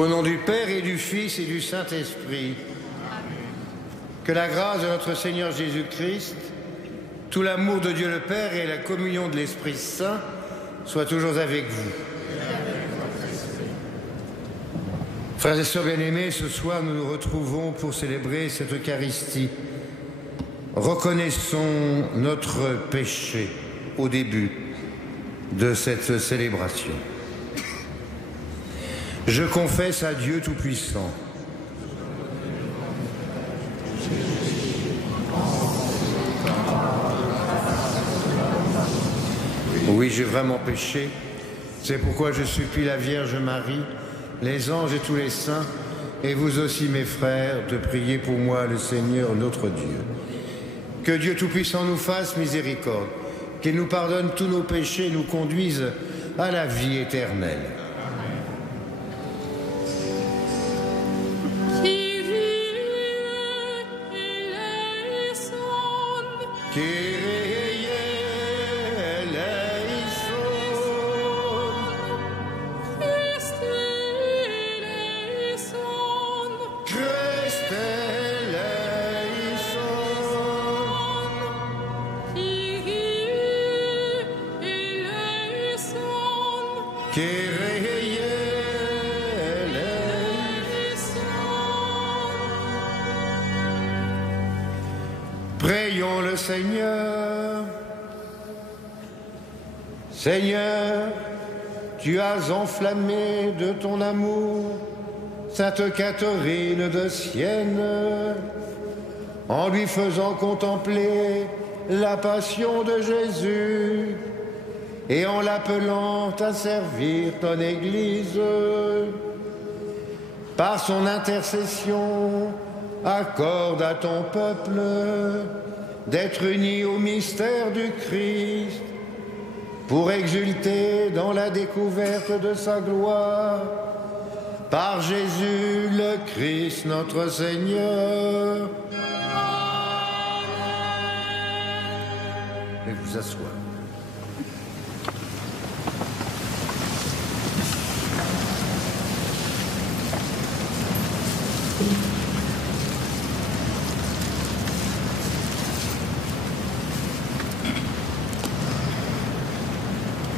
Au nom du Père et du Fils et du Saint-Esprit, que la grâce de notre Seigneur Jésus-Christ, tout l'amour de Dieu le Père et la communion de l'Esprit Saint soient toujours avec vous. Frères et sœurs bien-aimés, ce soir nous nous retrouvons pour célébrer cette Eucharistie. Reconnaissons notre péché au début de cette célébration. Je confesse à Dieu Tout-Puissant. Oui, j'ai vraiment péché. C'est pourquoi je supplie la Vierge Marie, les anges et tous les saints, et vous aussi mes frères, de prier pour moi le Seigneur notre Dieu. Que Dieu Tout-Puissant nous fasse miséricorde, qu'il nous pardonne tous nos péchés et nous conduise à la vie éternelle. Prions le Seigneur. Seigneur, tu as enflammé de ton amour sainte Catherine de Sienne, en lui faisant contempler la passion de Jésus et en l'appelant à servir ton Église. Par son intercession, accorde à ton peuple d'être uni au mystère du Christ pour exulter dans la découverte de sa gloire. Par Jésus le Christ notre Seigneur. Et vous asseoir.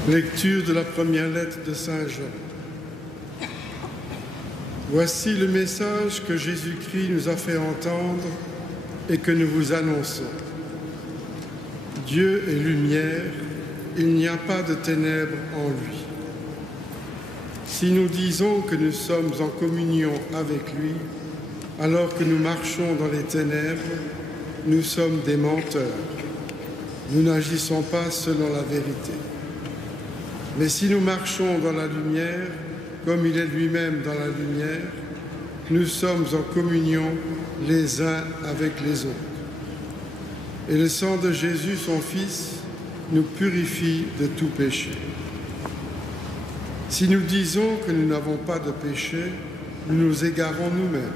Lecture de la première lettre de Saint Jean. Voici le message que Jésus-Christ nous a fait entendre et que nous vous annonçons. Dieu est lumière, il n'y a pas de ténèbres en lui. Si nous disons que nous sommes en communion avec lui, alors que nous marchons dans les ténèbres, nous sommes des menteurs. Nous n'agissons pas selon la vérité. Mais si nous marchons dans la lumière, comme il est lui-même dans la lumière, nous sommes en communion les uns avec les autres. Et le sang de Jésus, son Fils, nous purifie de tout péché. Si nous disons que nous n'avons pas de péché, nous nous égarons nous-mêmes,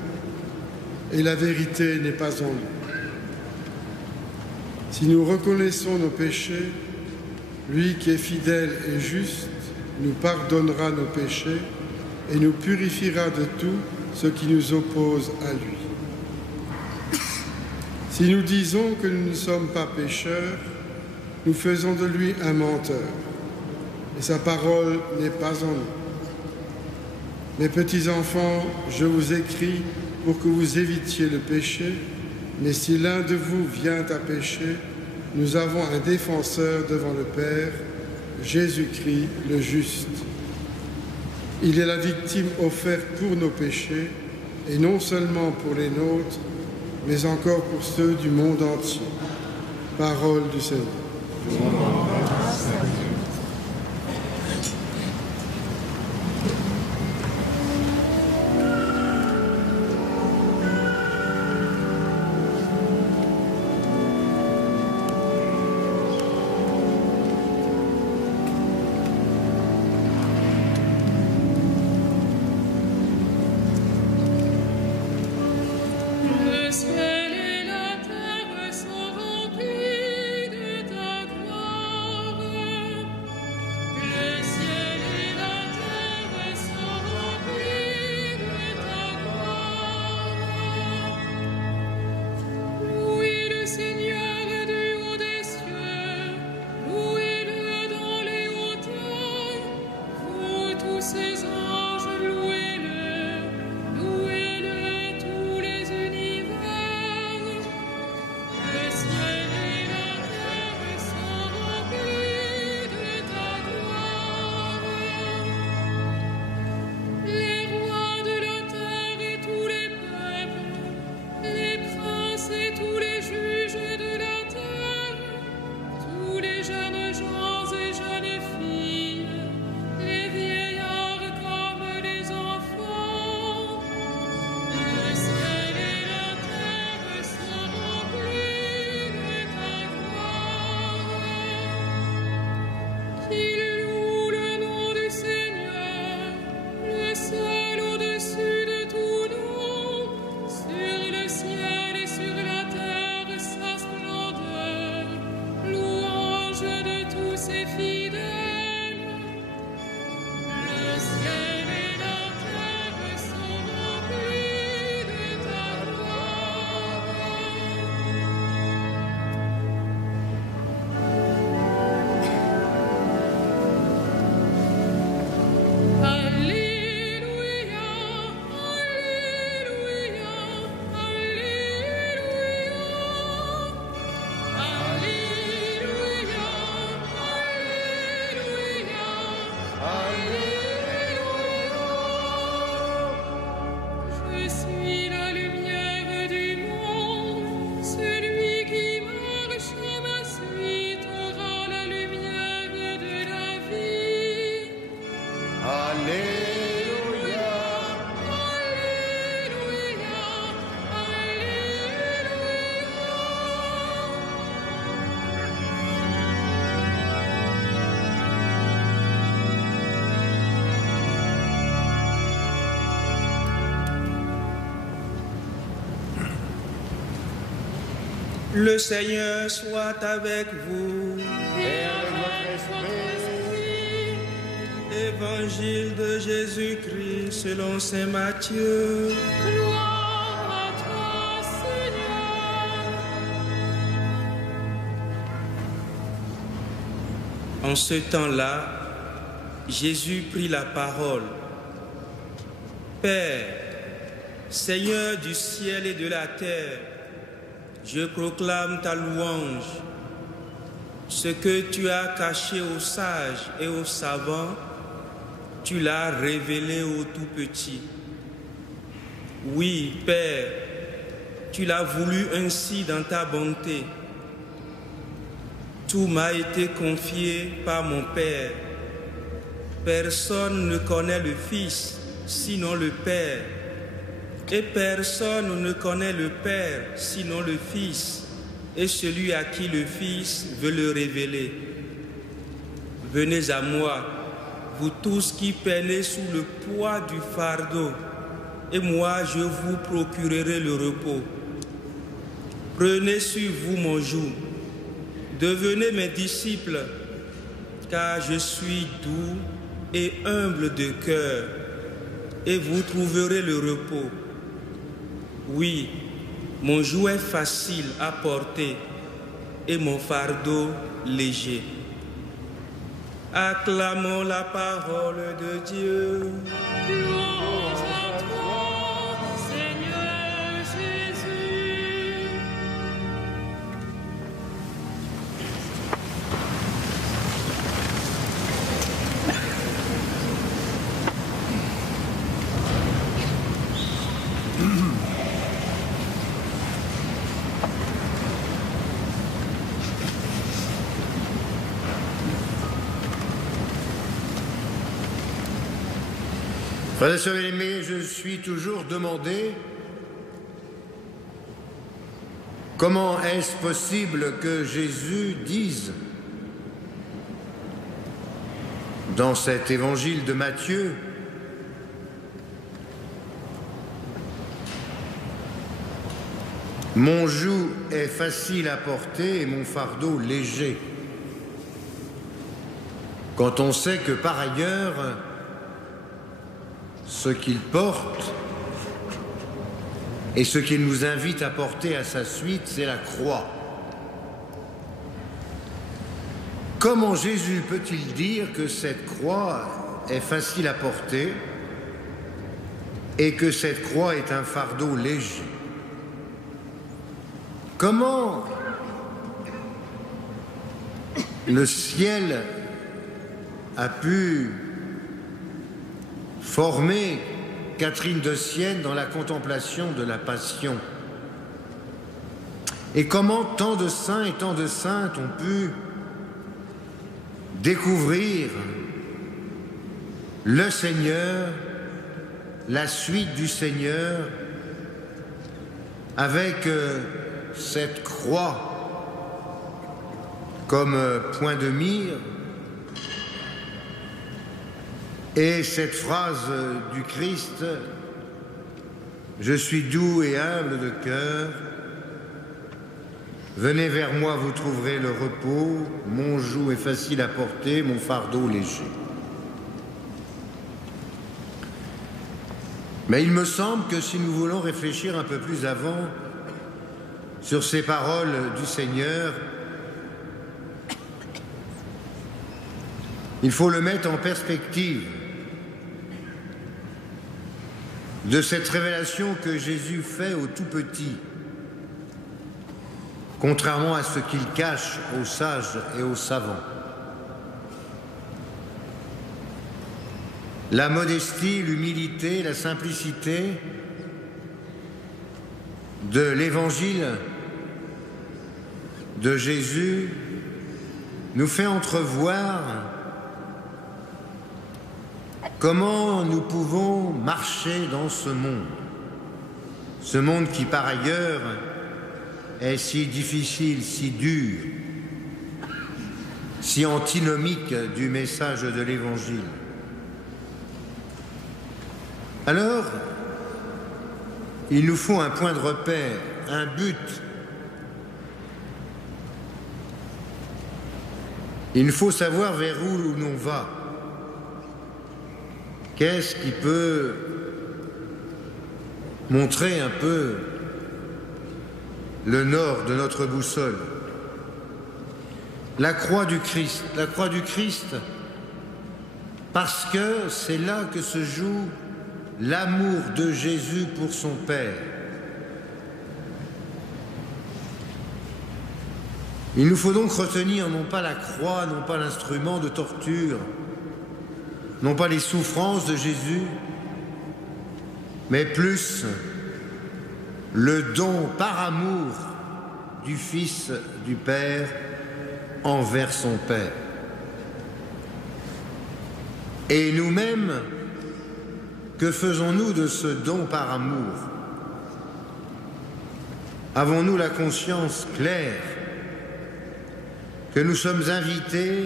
et la vérité n'est pas en nous. Si nous reconnaissons nos péchés, lui qui est fidèle et juste nous pardonnera nos péchés et nous purifiera de tout ce qui nous oppose à lui. Si nous disons que nous ne sommes pas pécheurs, nous faisons de lui un menteur, et sa parole n'est pas en nous. Mes petits enfants, je vous écris pour que vous évitiez le péché, mais si l'un de vous vient à pécher, nous avons un défenseur devant le Père, Jésus-Christ le juste. Il est la victime offerte pour nos péchés, et non seulement pour les nôtres, mais encore pour ceux du monde entier. Parole du Seigneur. jeunes gens et jeunes filles, les vieillards comme les enfants. Le ciel et la terre sont remplis de ta gloire. Qu'ils louent le nom du Seigneur, le seul au-dessus de tout nom, sur le ciel et sur la terre sa splendeur, louange de tous ses fidèles. Le ciel et la terre sont remplis de ta gloire. Alléluia, Alléluia, Alléluia, Alléluia, Alléluia. Je suis la lumière du monde, celui qui marche à ma suite aura la lumière de la vie. Alléluia. Alléluia, Le Seigneur soit avec vous. et avec votre esprit. Évangile de Jésus-Christ selon saint Matthieu. Gloire à toi, Seigneur. En ce temps-là, Jésus prit la parole. Père, Seigneur du ciel et de la terre, je proclame ta louange. Ce que tu as caché aux sages et aux savants, tu l'as révélé aux tout petits. Oui, Père, tu l'as voulu ainsi dans ta bonté. Tout m'a été confié par mon Père. Personne ne connaît le Fils, sinon le Père. Et personne ne connaît le Père, sinon le Fils, et celui à qui le Fils veut le révéler. Venez à moi, vous tous qui peinez sous le poids du fardeau, et moi je vous procurerai le repos. Prenez sur vous mon joug, devenez mes disciples, car je suis doux et humble de cœur, et vous trouverez le repos. Oui, mon joug est facile à porter et mon fardeau léger. Acclamons la parole de Dieu. Louange à toi, Seigneur Jésus. Frères et sœurs bien-aimés, je suis toujours demandé comment est-ce possible que Jésus dise dans cet évangile de Matthieu « Mon joug est facile à porter et mon fardeau léger ». Quand on sait que par ailleurs, ce qu'il porte et ce qu'il nous invite à porter à sa suite, c'est la croix. Comment Jésus peut-il dire que cette croix est facile à porter et que cette croix est un fardeau léger? Comment le ciel a pu former Catherine de Sienne dans la contemplation de la Passion? Et comment tant de saints et tant de saintes ont pu découvrir le Seigneur, la suite du Seigneur, avec cette croix comme point de mire et cette phrase du Christ: je suis doux et humble de cœur, venez vers moi, vous trouverez le repos, mon joug est facile à porter, mon fardeau léger. Mais il me semble que si nous voulons réfléchir un peu plus avant sur ces paroles du Seigneur, il faut le mettre en perspective de cette révélation que Jésus fait aux tout petits, contrairement à ce qu'il cache aux sages et aux savants. La modestie, l'humilité, la simplicité de l'évangile de Jésus nous fait entrevoir comment nous pouvons marcher dans ce monde qui par ailleurs est si difficile, si dur, si antinomique du message de l'Évangile. Alors, il nous faut un point de repère, un but. Il faut savoir vers où l'on va. Qu'est-ce qui peut montrer un peu le nord de notre boussole? La croix du Christ. La croix du Christ, parce que c'est là que se joue l'amour de Jésus pour son Père. Il nous faut donc retenir non pas la croix, non pas l'instrument de torture, non pas les souffrances de Jésus, mais plus le don par amour du Fils du Père envers son Père. Et nous-mêmes, que faisons-nous de ce don par amour? Avons-nous la conscience claire que nous sommes invités,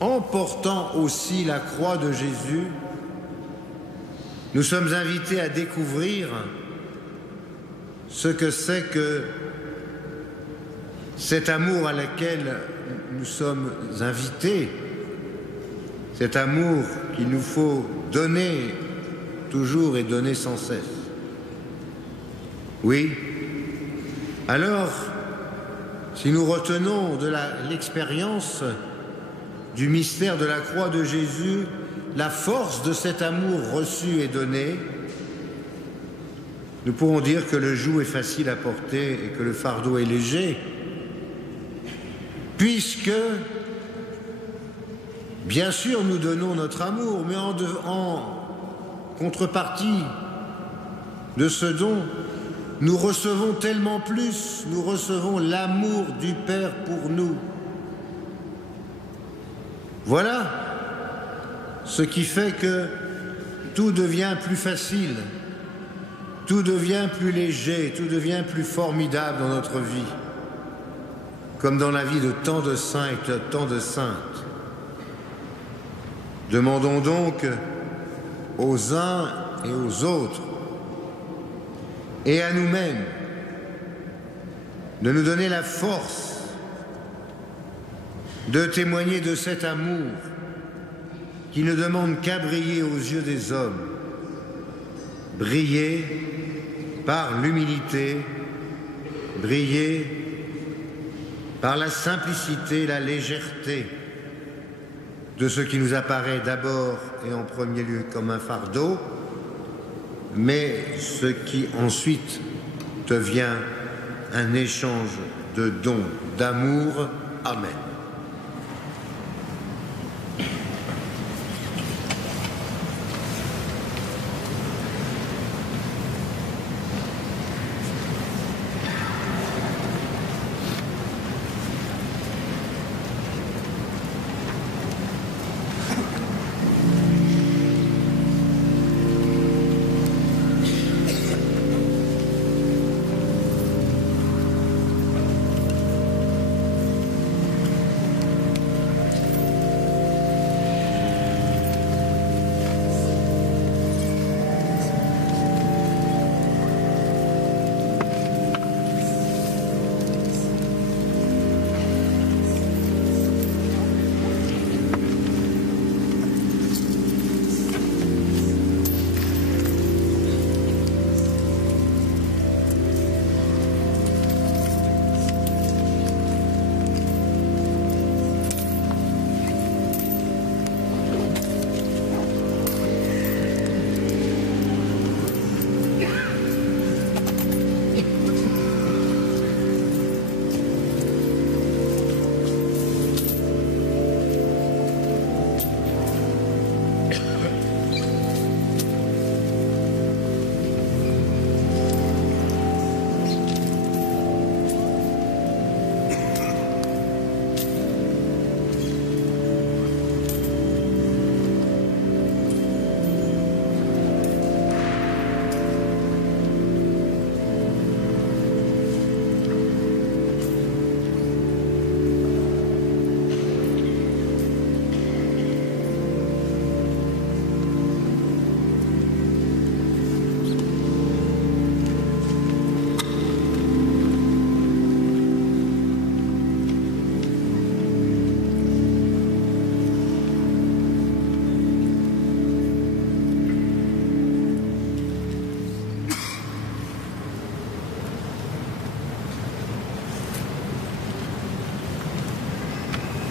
en portant aussi la croix de Jésus, nous sommes invités à découvrir ce que c'est que cet amour à laquelle nous sommes invités, cet amour qu'il nous faut donner toujours et donner sans cesse. Oui, alors, si nous retenons de l'expérience du mystère de la croix de Jésus, la force de cet amour reçu et donné, nous pourrons dire que le joug est facile à porter et que le fardeau est léger, puisque, bien sûr, nous donnons notre amour, mais en contrepartie de ce don, nous recevons tellement plus, nous recevons l'amour du Père pour nous. Voilà ce qui fait que tout devient plus facile, tout devient plus léger, tout devient plus formidable dans notre vie, comme dans la vie de tant de saints et de tant de saintes. Demandons donc aux uns et aux autres et à nous-mêmes de nous donner la force de témoigner de cet amour qui ne demande qu'à briller aux yeux des hommes, briller par l'humilité, briller par la simplicité, la légèreté de ce qui nous apparaît d'abord et en premier lieu comme un fardeau, mais ce qui ensuite devient un échange de dons, d'amour. Amen.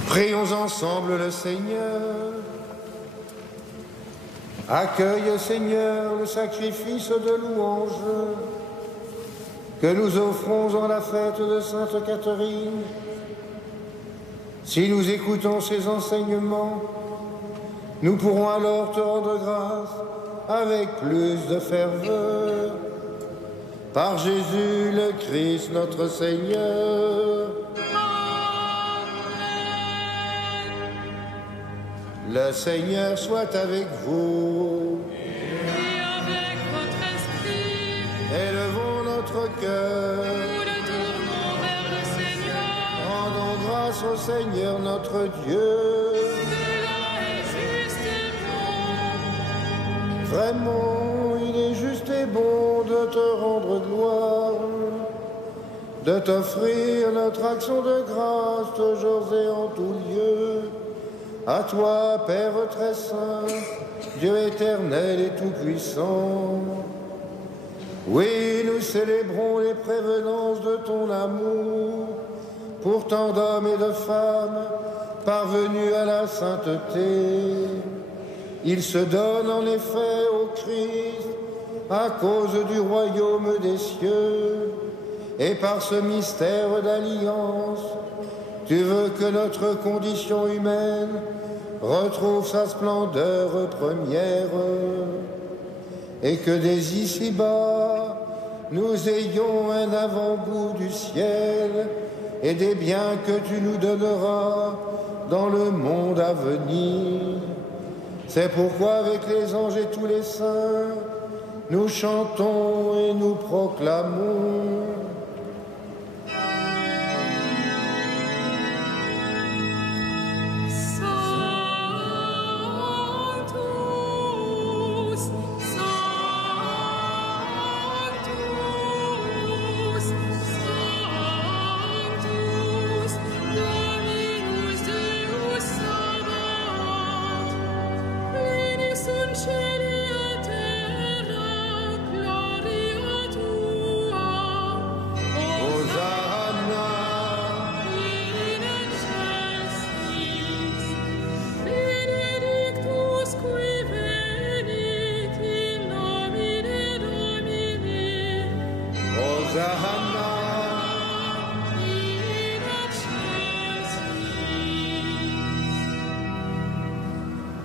Prions ensemble le Seigneur. Accueille, Seigneur, le sacrifice de louange que nous offrons en la fête de Sainte Catherine. Si nous écoutons ses enseignements, nous pourrons alors te rendre grâce avec plus de ferveur. Par Jésus le Christ, notre Seigneur. Le Seigneur soit avec vous. Et avec votre esprit. Élevons notre cœur. Nous le tournons vers le Seigneur. Rendons grâce au Seigneur notre Dieu. Cela est juste et bon. Vraiment, il est juste et bon de te rendre gloire, de t'offrir notre action de grâce toujours et en tout lieu. À toi, Père très saint, Dieu éternel et tout-puissant. Oui, nous célébrons les prévenances de ton amour pour tant d'hommes et de femmes parvenus à la sainteté. Ils se donnent en effet au Christ à cause du royaume des cieux. Et par ce mystère d'alliance, tu veux que notre condition humaine retrouve sa splendeur première et que dès ici-bas, nous ayons un avant-goût du ciel et des biens que tu nous donneras dans le monde à venir. C'est pourquoi avec les anges et tous les saints, nous chantons et nous proclamons.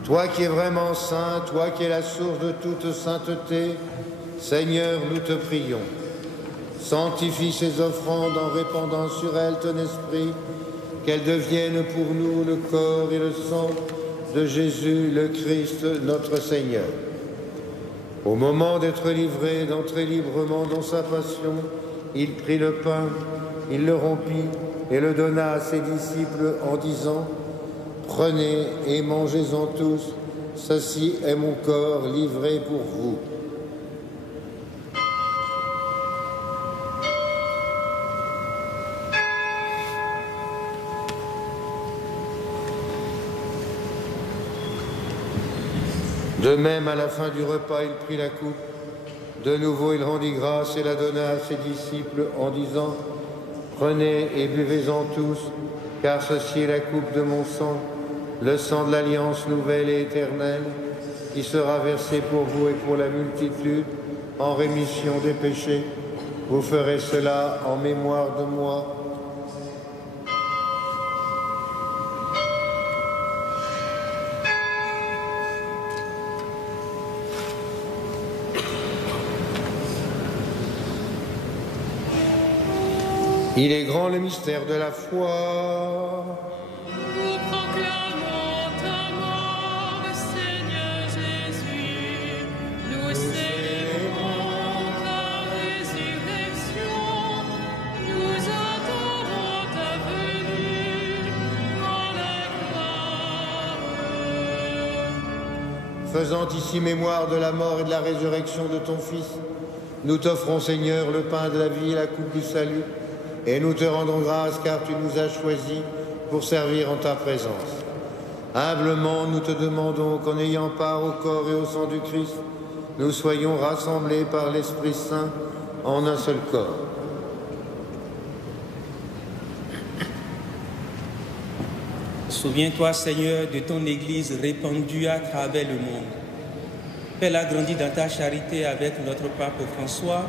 Toi qui es vraiment saint, toi qui es la source de toute sainteté, Seigneur, nous te prions. Sanctifie ces offrandes en répandant sur elles ton esprit, qu'elles deviennent pour nous le corps et le sang de Jésus, le Christ, notre Seigneur. Au moment d'être livré, d'entrer librement dans sa passion, il prit le pain, il le rompit et le donna à ses disciples en disant: prenez et mangez-en tous, ceci est mon corps livré pour vous. De même, à la fin du repas, il prit la coupe. De nouveau, il rendit grâce et la donna à ses disciples en disant: prenez et buvez-en tous, car ceci est la coupe de mon sang, le sang de l'alliance nouvelle et éternelle, qui sera versé pour vous et pour la multitude en rémission des péchés. Vous ferez cela en mémoire de moi. Il est grand le mystère de la foi. Nous proclamons ta mort, Seigneur Jésus. Nous célébrons ta résurrection. Nous attendons ta venue dans la gloire. Faisant ici mémoire de la mort et de la résurrection de ton Fils, nous t'offrons, Seigneur, le pain de la vie et la coupe du salut. Et nous te rendons grâce car tu nous as choisis pour servir en ta présence. Humblement, nous te demandons qu'en ayant part au corps et au sang du Christ, nous soyons rassemblés par l'Esprit Saint en un seul corps. Souviens-toi, Seigneur, de ton Église répandue à travers le monde. Fais-la grandir dans ta charité avec notre pape François,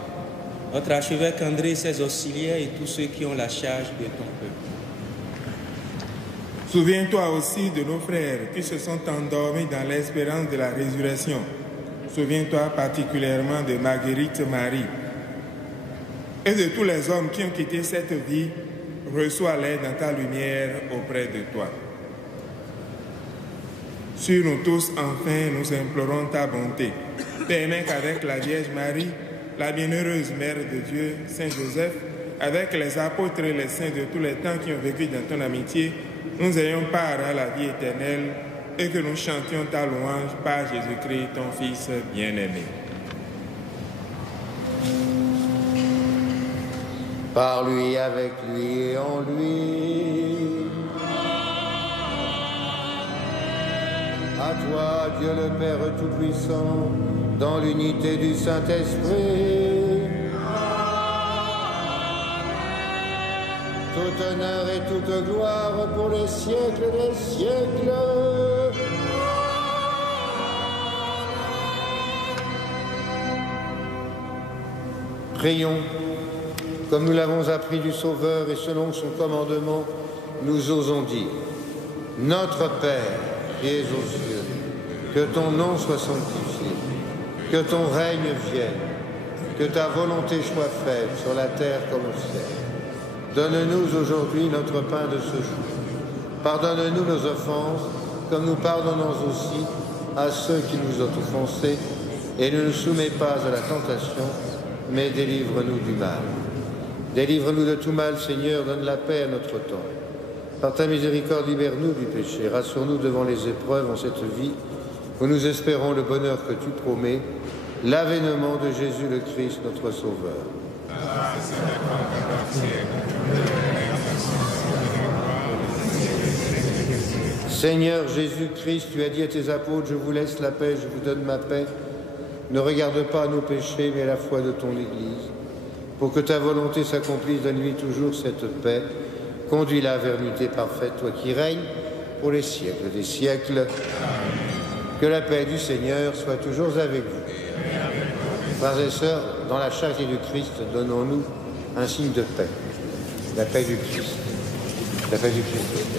notre archevêque André et ses auxiliaires et tous ceux qui ont la charge de ton peuple. Souviens-toi aussi de nos frères qui se sont endormis dans l'espérance de la résurrection. Souviens-toi particulièrement de Marguerite Marie et de tous les hommes qui ont quitté cette vie. Reçois l'aide dans ta lumière auprès de toi. Sur nous tous, enfin, nous implorons ta bonté. Permets qu'avec la Vierge Marie, la bienheureuse Mère de Dieu, Saint Joseph, avec les apôtres et les saints de tous les temps qui ont vécu dans ton amitié, nous ayons part à la vie éternelle et que nous chantions ta louange par Jésus-Christ, ton Fils bien-aimé. Par lui, avec lui et en lui. À toi, Dieu le Père Tout-Puissant, dans l'unité du Saint-Esprit, tout honneur et toute gloire pour les siècles des siècles. Prions, comme nous l'avons appris du Sauveur et selon son commandement, nous osons dire: Notre Père, qui es aux cieux, que ton nom soit sanctifié, que ton règne vienne, que ta volonté soit faite sur la terre comme au ciel. Donne-nous aujourd'hui notre pain de ce jour. Pardonne-nous nos offenses, comme nous pardonnons aussi à ceux qui nous ont offensés, et ne nous soumets pas à la tentation, mais délivre-nous du mal. Délivre-nous de tout mal, Seigneur, donne la paix à notre temps. Par ta miséricorde, libère-nous du péché, rassure-nous devant les épreuves en cette vie, où nous espérons le bonheur que tu promets, l'avènement de Jésus le Christ, notre Sauveur. Seigneur Jésus-Christ, tu as dit à tes apôtres, je vous laisse la paix, je vous donne ma paix. Ne regarde pas nos péchés, mais la foi de ton Église. Pour que ta volonté s'accomplisse, donne-lui toujours cette paix. Conduis-la vers l'unité parfaite, toi qui règnes pour les siècles des siècles. Que la paix du Seigneur soit toujours avec vous. Frères et sœurs, dans la charité du Christ, donnons-nous un signe de paix. La paix du Christ. La paix du Christ.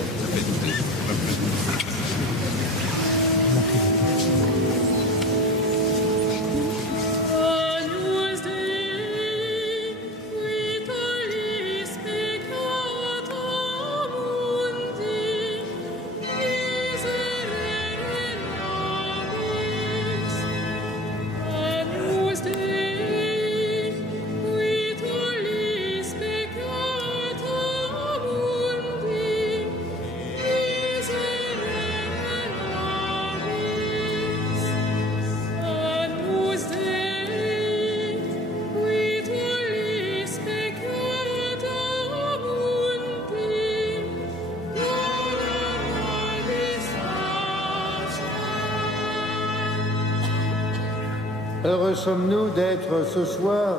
Heureux sommes-nous d'être ce soir,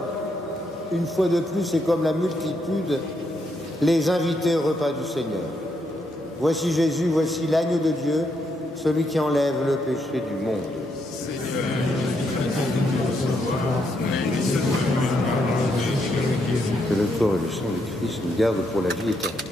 une fois de plus et comme la multitude, les invités au repas du Seigneur. Voici Jésus, voici l'agneau de Dieu, celui qui enlève le péché du monde. Que le corps et le sang du Christ nous gardent pour la vie éternelle.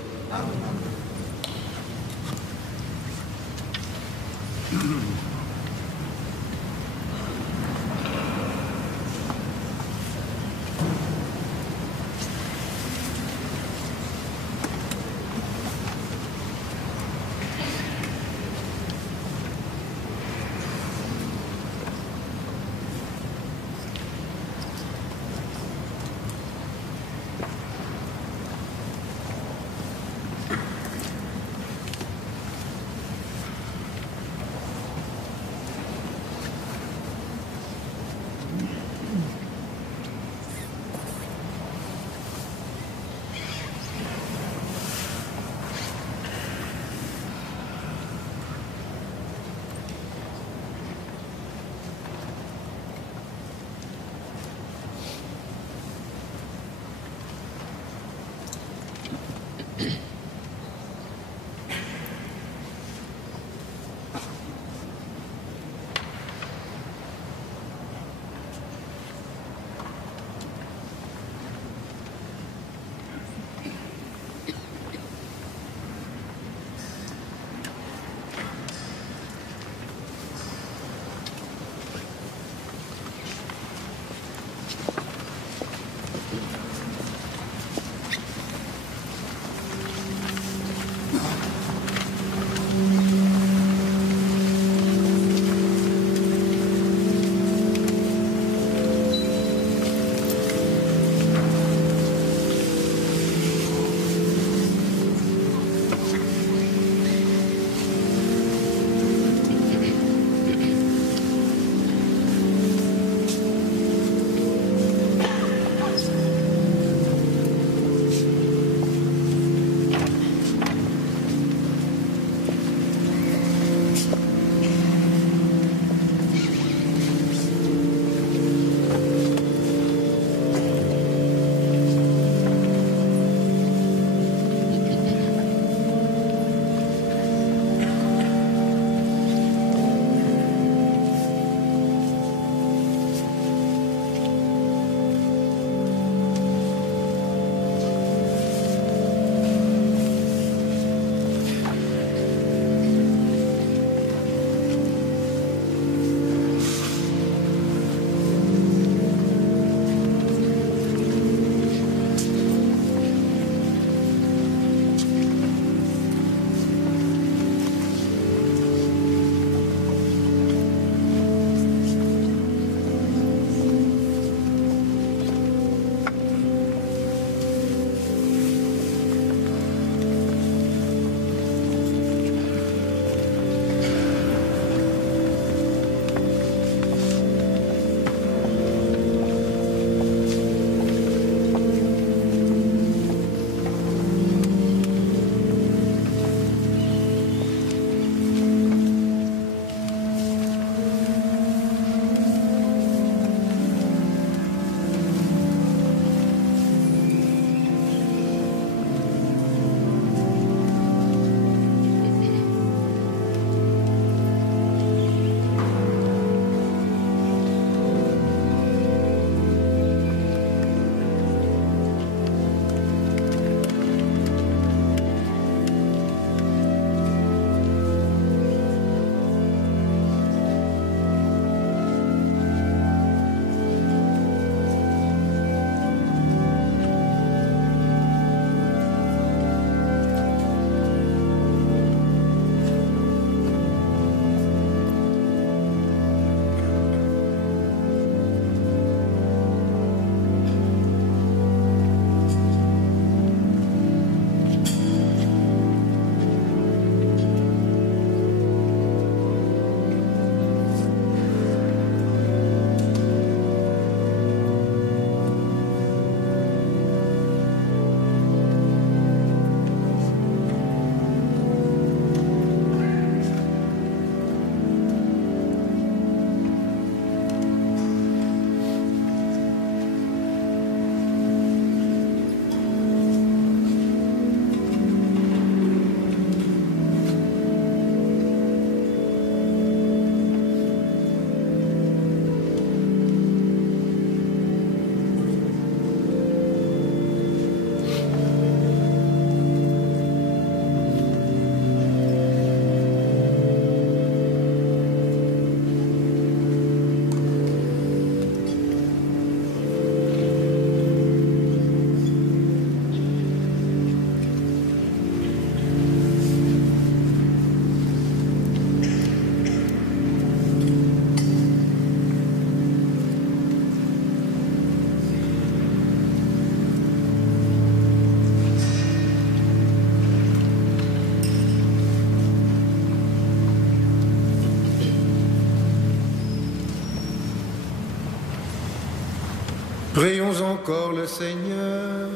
Prions encore le Seigneur.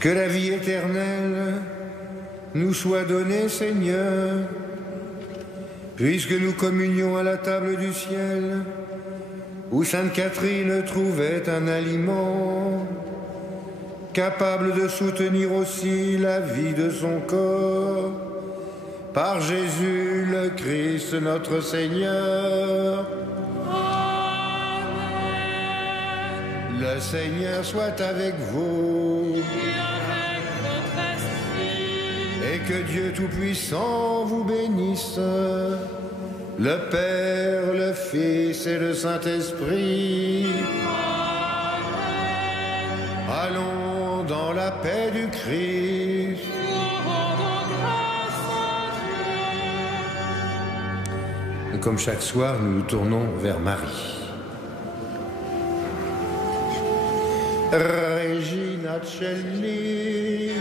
Que la vie éternelle nous soit donnée, Seigneur, puisque nous communions à la table du ciel, où Sainte Catherine trouvait un aliment capable de soutenir aussi la vie de son corps. Par Jésus le Christ notre Seigneur. Amen. Le Seigneur soit avec vous. Et avec votre esprit. Et que Dieu Tout-Puissant vous bénisse, le Père, le Fils et le Saint-Esprit. Amen. Allons dans la paix du Christ. Nous rendons grâce à Dieu. Comme chaque soir, nous nous tournons vers Marie. Regina Celi.